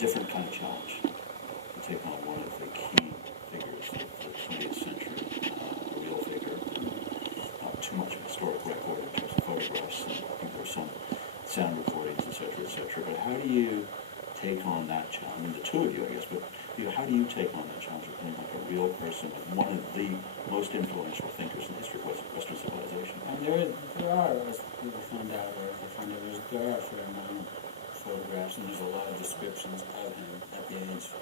different kind of challenge to take on one of the key figures of the 20th century, a real figure, not too much of a historic record in terms of photographs, and I think there's some sound recordings, et cetera, but how do you take on that challenge? I mean, the two of you, I guess, but how do you take on that challenge of being like a real person, one of the most influential thinkers in the history of Western civilization? And there are, as we found out, there are a fair amount of photographs, and there's a lot of descriptions of him at the age,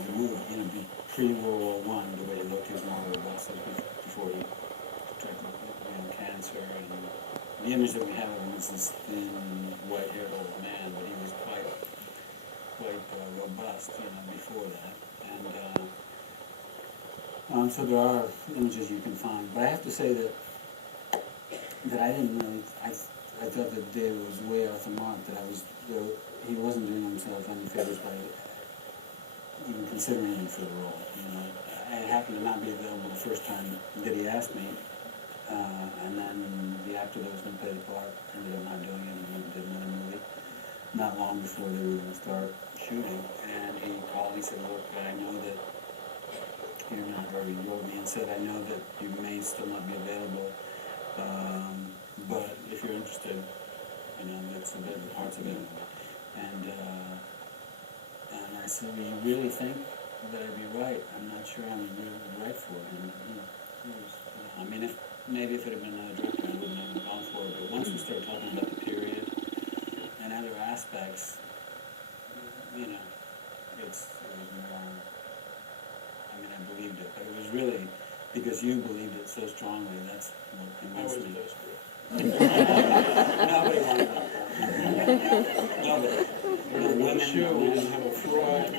removed, pre-World War I, the way he looked, he was more robust before he contracted cancer, and the image that we have of him is this thin, white-haired old man, but he was quite robust, before that. And so there are images you can find, but I have to say that I didn't really. I thought that David was way off the mark. He wasn't doing himself any favors by even considering him for the role. I happened to not be available the first time that he asked me. And then the actor that was going to play the part ended up not doing it, and he did another movie not long before they were going to start shooting. And he called me and said, look, I know that you're not, or he wrote me and said, I know that you may still not be available, but if you're interested, that's the parts of it. And I said, well, you really think that I'd be right? I'm not sure I'm really right for it. And, I mean, maybe if it had been another director, I wouldn't have gone for it. But once we started talking about the period and other aspects, it was more, I believed it. But it was really because you believed it so strongly, that's what convinced me. Nobody wanted that. Nobody. Women, sure we didn't have a Freud.